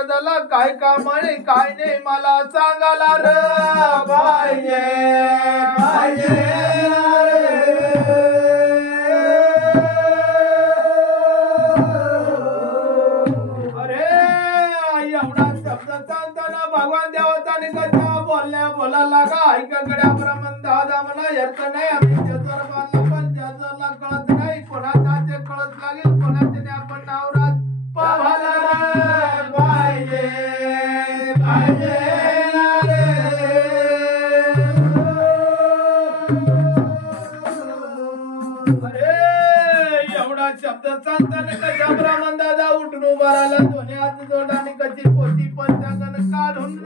झाला काय काम आणि काय नाही मला सांगाला र पाहिजे पाहिजे अरे एवढा शब्द सांगताना भगवान देवताने कशा बोला लागा ऐकाकडे प्रमाण दादा मला येत नाही आम्ही त्याच्यावर बांधला पण त्याच्याला कळत नाही कोणाचा ते कळत लागेल कोणाचे नाही आपण नावरात पावाला पाहिजे पाहिजे अरे एवढा शब्द सांगताना कशा प्रमाण दादा उठून उभा राहिला दोन्ही हात जोडाने कशी पोती पंचांगण काढून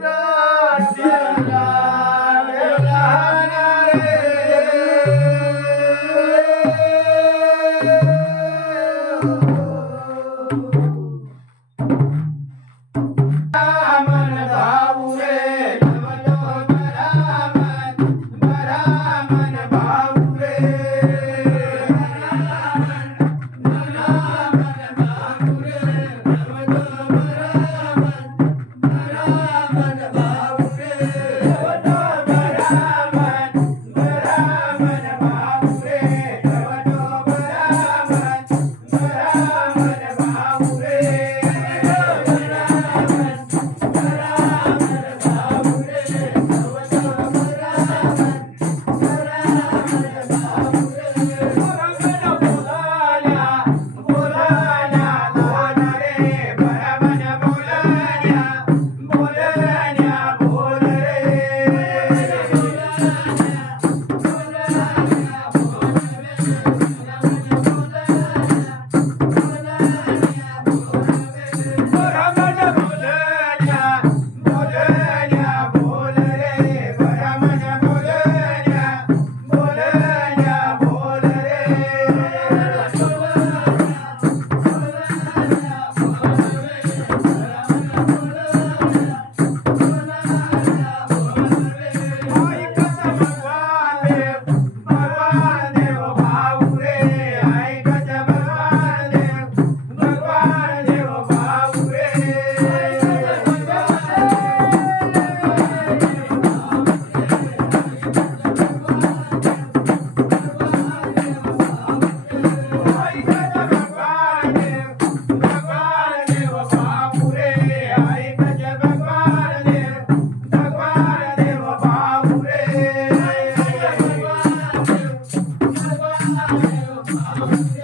Thank you.